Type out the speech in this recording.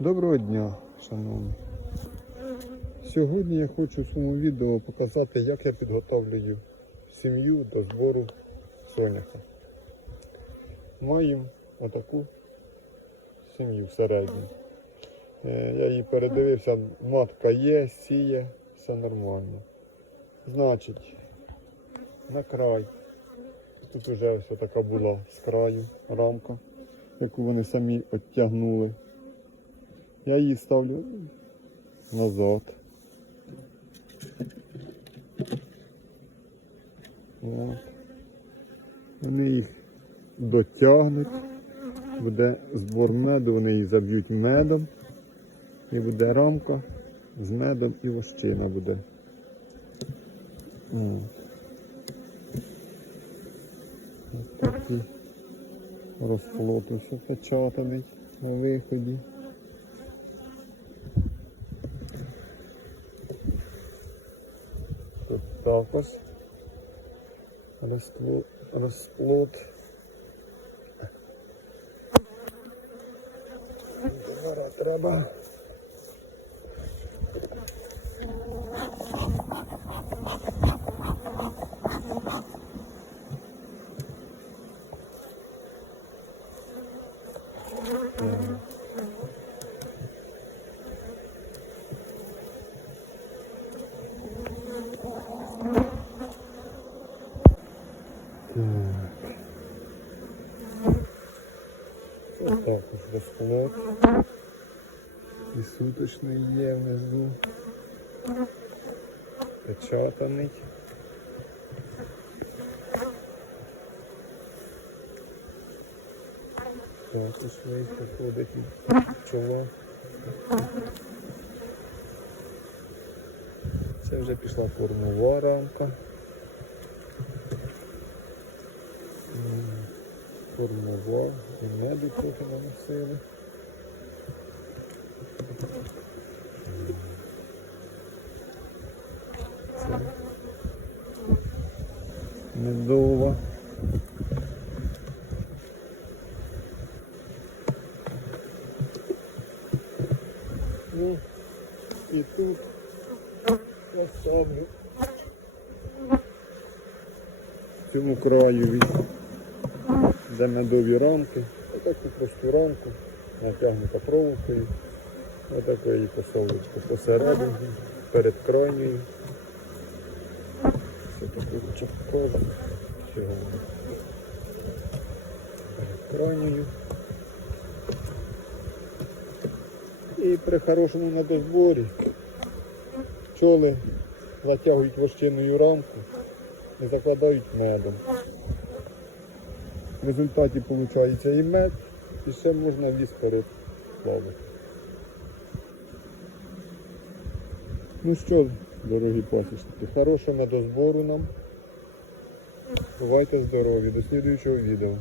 Доброго дня, шановні. Сьогодні я хочу в своєму відео показати, як я підготовлюю сім'ю до збору соняха. Маємо отаку сім'ю середню. Е, Я її передивився, матка є, сіє, все нормально. Значить, на край. Тут вже ось така була з краю рамка, яку вони самі оттягнули. Я її ставлю назад. От. Вони їх дотягнуть. Буде збор меду, вони її заб'ють медом. І буде рамка з медом і вощина буде. От. Ось такий розплод ось опечатаний на виході. Тут також розплод, розплод. Треба. Ось так ось розплод. І суточний є внизу. Печатаний. Також виходить і чоло. Це вже пішла кормова рамка. Кормова і меду трохи наносили. Це медова. Ну, і тут поставлю цьому краю від де медові рамки. Отаку просту рамку, натягнута проволокою. Отаку її поставлю посередині, перед крайньою. Це таку частково. Перед крайньою. І при хорошому недозборі пчоли затягують вощиною рамку і закладають медом. В результаті виходить і мед, і ще можна ліс переплавити. Ну що, дорогі пасічники, хорошого медозбору нам. Бувайте здорові, до слідуючого відео.